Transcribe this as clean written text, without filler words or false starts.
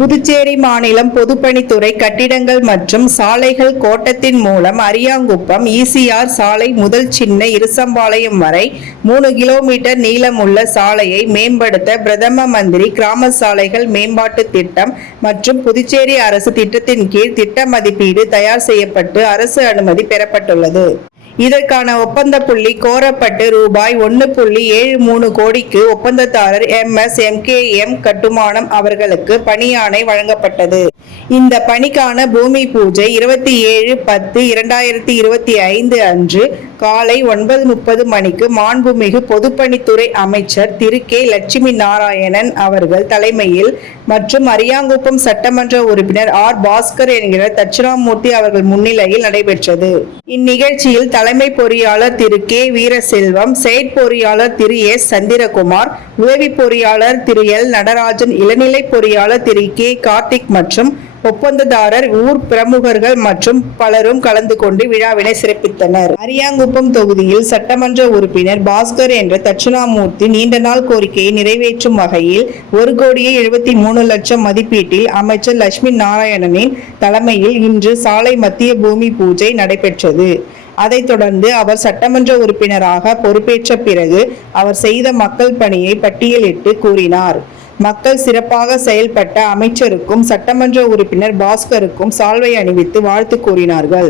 புதுச்சேரி மாநிலம் பொதுப்பணித்துறை கட்டிடங்கள் மற்றும் சாலைகள் கோட்டத்தின் மூலம் அரியாங்குப்பம் ECR சாலை முதல் சின்ன இருசம்பாளையம் வரை 3 கிலோமீட்டர் நீளமுள்ள சாலையை மேம்படுத்த பிரதம மந்திரி கிராம சாலைகள் மேம்பாட்டு திட்டம் மற்றும் புதுச்சேரி அரசு திட்டத்தின் கீழ் திட்ட மதிப்பீடு தயார் செய்யப்பட்டு அரசு அனுமதி பெறப்பட்டுள்ளது. இதற்கான ஒப்பந்த புள்ளி கோரப்பட்டு ரூபாய் 1.73 கோடிக்கு ஒப்பந்ததாரர் MKM கட்டுமானம் அவர்களுக்கு பணியாணை வழங்கப்பட்டது. இந்த பணிக்கான பூமி பூஜை 27/10/2025 அன்று காலை 9:30 மணிக்கு மாண்புமிகு பொதுப்பணித்துறை அமைச்சர் திரு K. லட்சுமி நாராயணன் அவர்கள் தலைமையில் மற்றும் அரியாங்குப்பம் சட்டமன்ற உறுப்பினர் R. பாஸ்கர் என்கிற தட்சிணாமூர்த்தி அவர்கள் முன்னிலையில் நடைபெற்றது. இந்நிகழ்ச்சியில் தலைமை பொறியாளர் திரு K. வீரசெல்வம், செயற்பொறியாளர் திரு S. சந்திரகுமார், உதவி பொறியாளர் திரு L. நடராஜன், இளநிலை பொறியாளர் திரு K. கார்த்திக் மற்றும் ஒப்பந்ததாரர், ஊர் பிரமுகர்கள் மற்றும் பலரும் கலந்து கொண்டு விழாவினை சிறப்பித்தனர். அரியாங்குப்பம் தொகுதியில் சட்டமன்ற உறுப்பினர் பாஸ்கர் என்ற தட்சிணாமூர்த்தி நீண்ட நாள் கோரிக்கையை நிறைவேற்றும் வகையில் 1,73,00,000 மதிப்பீட்டில் அமைச்சர் லட்சுமி நாராயணனின் தலைமையில் இன்று சாலை மத்திய பூமி பூஜை நடைபெற்றது. அதைத் தொடர்ந்து அவர் சட்டமன்ற உறுப்பினராக பொறுப்பேற்ற பிறகு அவர் செய்த மக்கள் பணியை பட்டியலிட்டு கூறினார். மக்கள் சிறப்பாக செயல்பட்ட அமைச்சருக்கும் சட்டமன்ற உறுப்பினர் பாஸ்கருக்கும் சால்வை அணிவித்து வாழ்த்து கூறினார்கள்.